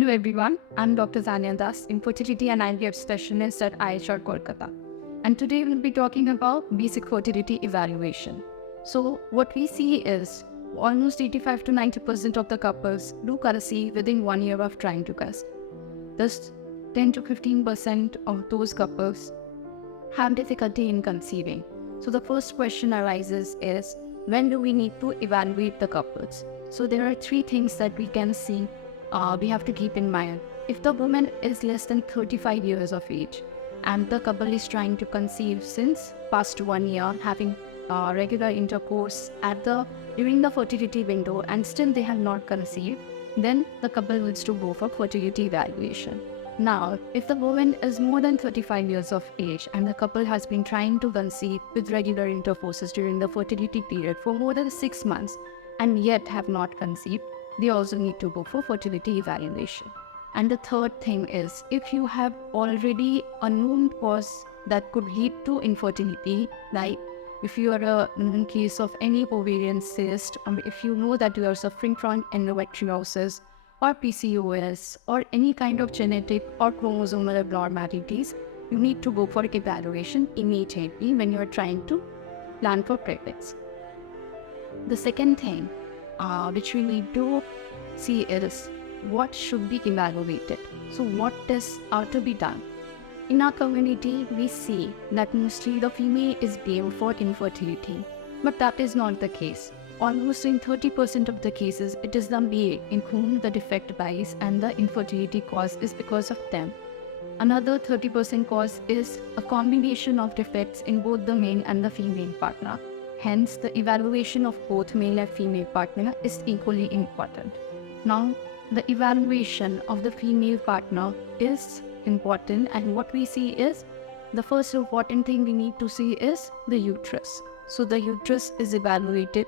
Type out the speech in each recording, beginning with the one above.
Hello everyone, I'm Dr. Zania Das, infertility and IVF specialist at IHR Kolkata. And today we'll be talking about basic fertility evaluation. So what we see is almost 85 to 90% of the couples do conceive within 1 year of trying to conceive. Thus 10 to 15% of those couples have difficulty in conceiving. So the first question arises is, when do we need to evaluate the couples? So there are three things that we can see we have to keep in mind. If the woman is less than 35 years of age and the couple is trying to conceive since past 1 year, having regular intercourse during the fertility window and still they have not conceived, then the couple needs to go for fertility evaluation. Now, if the woman is more than 35 years of age and the couple has been trying to conceive with regular intercourses during the fertility period for more than 6 months and yet have not conceived, they also need to go for fertility evaluation. And the third thing is, if you have already a known cause that could lead to infertility, like if you are in case of any ovarian cyst, if you know that you are suffering from endometriosis or PCOS or any kind of genetic or chromosomal abnormalities, you need to go for evaluation immediately when you are trying to plan for pregnancy. The second thing which we need to see is what should be evaluated. So what tests are to be done? In our community, we see that mostly the female is blamed for infertility, but that is not the case. Almost in 30% of the cases, it is the male in whom the defect lies and the infertility cause is because of them. Another 30% cause is a combination of defects in both the male and the female partner. Hence, the evaluation of both male and female partner is equally important. Now, the evaluation of the female partner is important, and what we see is, the first important thing we need to see is the uterus. So the uterus is evaluated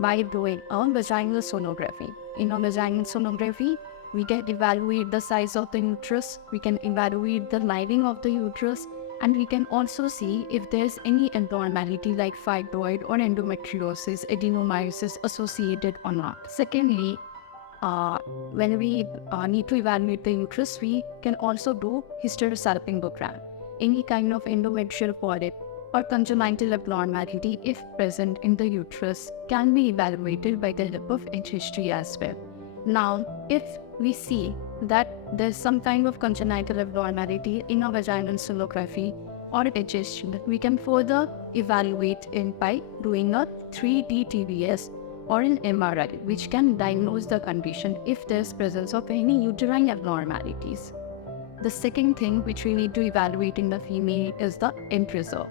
by doing a vaginal sonography. In a vaginal sonography, we can evaluate the size of the uterus, we can evaluate the lining of the uterus, and we can also see if there's any abnormality like fibroid or endometriosis, adenomyosis associated or not. Secondly, when we need to evaluate the uterus, we can also do hysterosalpingogram. Any kind of endometrial polyp or congenital abnormality, if present in the uterus, can be evaluated by the help of HHG as well. Now, if we see that there's some kind of congenital abnormality in a vaginal sonography or HHG, we can further evaluate it by doing a 3D TVS or an MRI, which can diagnose the condition if there's presence of any uterine abnormalities. The second thing which we need to evaluate in the female is the egg reserve.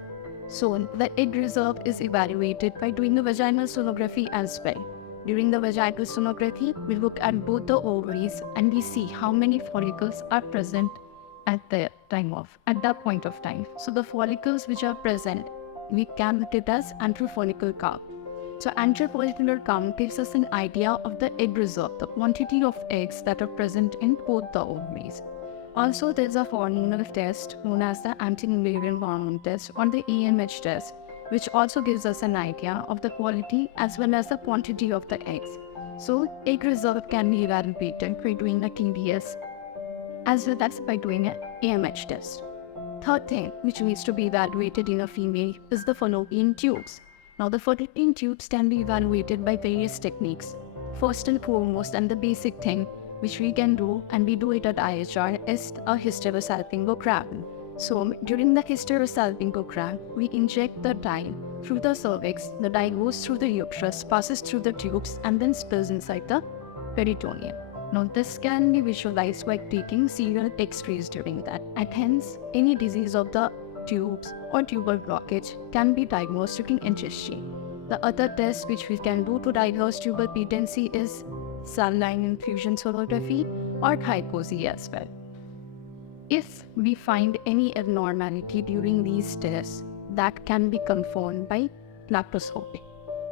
So the egg reserve is evaluated by doing a vaginal sonography as well. During the vaginal sonography, we look at both the ovaries and we see how many follicles are present at that point of time. So the follicles which are present, we can look it as antral follicle count. So antral follicular count gives us an idea of the egg reserve, the quantity of eggs that are present in both the ovaries. Also, there is a hormonal test known as the anti-Mullerian hormone test or the AMH test, which also gives us an idea of the quality as well as the quantity of the eggs. So, egg reserve can be evaluated by doing a TBS as well as by doing an AMH test. Third thing which needs to be evaluated in a female is the fallopian tubes. Now, the fallopian tubes can be evaluated by various techniques. First and foremost, and the basic thing which we can do, and we do it at IHR, is a hysterosalpingogram. So during the hysterosalpingogram, we inject the dye through the cervix, the dye goes through the uterus, passes through the tubes and then spills inside the peritoneum. Now this can be visualized by taking serial X-rays during that, and hence any disease of the tubes or tubal blockage can be diagnosed using HSG. The other test which we can do to diagnose tubal patency is saline infusion sonography or hyposy as well. If we find any abnormality during these tests, that can be confirmed by laparoscopy,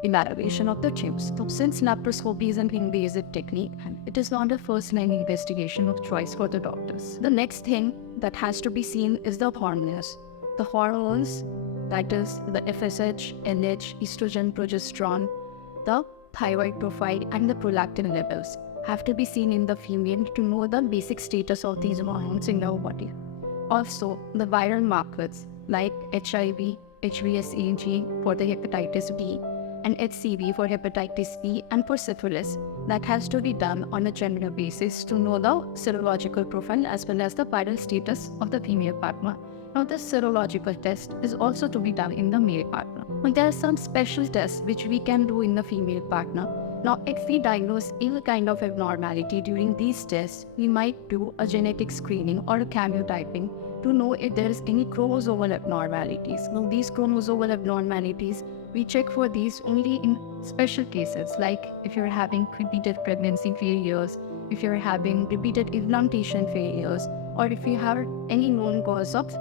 evaluation of the tubes. So since laparoscopy is an invasive technique, it is not a first-line investigation of choice for the doctors. The next thing that has to be seen is the hormones. The hormones, that is the FSH, LH, estrogen, progesterone, the thyroid profile and the prolactin levels. have to be seen in the female to know the basic status of these hormones in our body. Also, the viral markers like HIV, HBsAg for the hepatitis B, and HCV for hepatitis B and for syphilis, that has to be done on a general basis to know the serological profile as well as the viral status of the female partner. Now, this serological test is also to be done in the male partner. But there are some special tests which we can do in the female partner. Now, if we diagnose any kind of abnormality during these tests, we might do a genetic screening or a karyotyping to know if there is any chromosomal abnormalities. Now, these chromosomal abnormalities, we check for these only in special cases, like if you're having repeated pregnancy failures, if you're having repeated implantation failures, or if you have any known cause of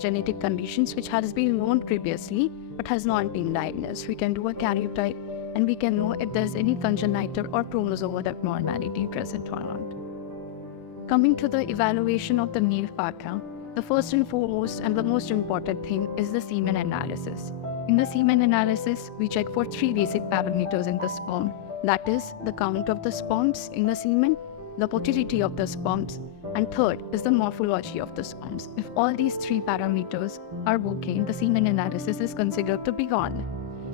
genetic conditions which has been known previously but has not been diagnosed. We can do a karyotype and we can know if there's any congenital or chromosomal abnormality present or not. Coming to the evaluation of the male partner, the first and foremost and the most important thing is the semen analysis. In the semen analysis, we check for 3 basic parameters in the sperm. That is the count of the sperms in the semen, the motility of the sperms, and third is the morphology of the sperms. If all these 3 parameters are okay, the semen analysis is considered to be gone.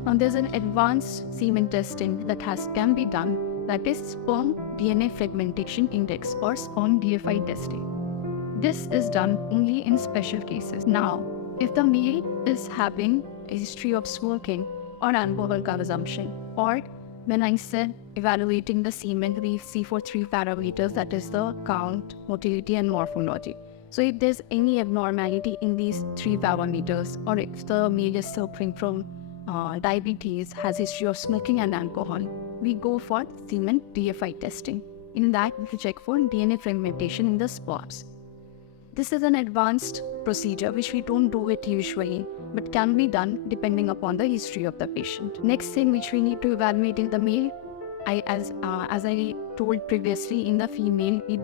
Now, there's an advanced semen testing that can be done, that is sperm DNA fragmentation index or sperm DFI testing. This is done only in special cases. Now, if the male is having a history of smoking or alcohol consumption, or when I said evaluating the semen, we see for 3 parameters, that is the count, motility, and morphology. So if there's any abnormality in these 3 parameters, or if the male is suffering from diabetes, has history of smoking and alcohol, we go for semen DFI testing. In that, we check for DNA fragmentation in the sperms. This is an advanced procedure which we don't do it usually, but can be done depending upon the history of the patient. Next thing which we need to evaluate in the male, as I told previously, in the female we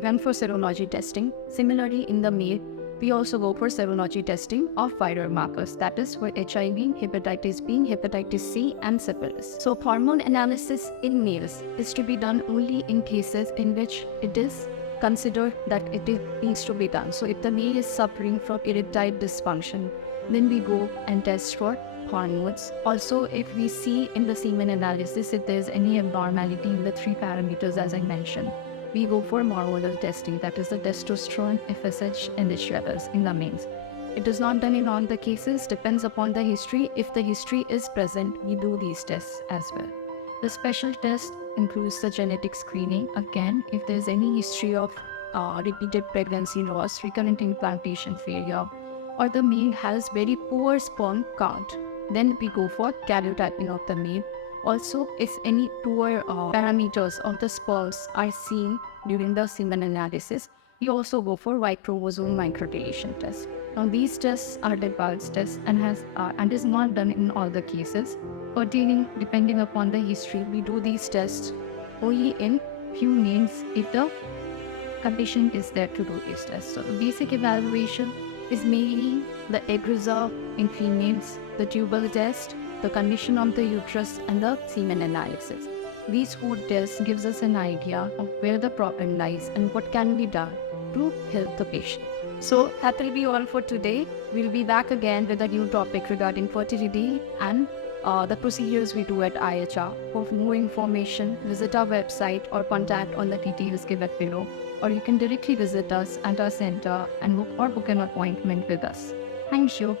went for serology testing. Similarly, in the male, we also go for serology testing of viral markers, that is for HIV, hepatitis B, hepatitis C, and syphilis. So hormone analysis in males is to be done only in cases in which it is considered that it needs to be done. So if the male is suffering from erectile dysfunction, then we go and test for hormones. Also, if we see in the semen analysis if there is any abnormality in the 3 parameters as I mentioned, we go for hormonal testing, that is the testosterone, FSH, and H levels in the males. It is not done in all the cases, depends upon the history. If the history is present, we do these tests as well. The special test includes the genetic screening. Again, if there is any history of repeated pregnancy loss, recurrent implantation failure, or the male has very poor sperm count, then we go for karyotyping of the male. Also, if any poor parameters of the sperms are seen during the semen analysis, we also go for Y chromosome microdeletion test. Now, these tests are advanced tests and is not done in all the cases. Depending upon the history, we do these tests only in few males if the condition is there to do these tests. So, the basic evaluation is mainly the egg reserve in females, the tubal test, the condition of the uterus, and the semen analysis. These 4 tests gives us an idea of where the problem lies and what can be done to help the patient. So that will be all for today. We'll be back again with a new topic regarding fertility and the procedures we do at IHR. For more information, visit our website or contact on the details given below, or you can directly visit us at our center and book an appointment with us. Thank you.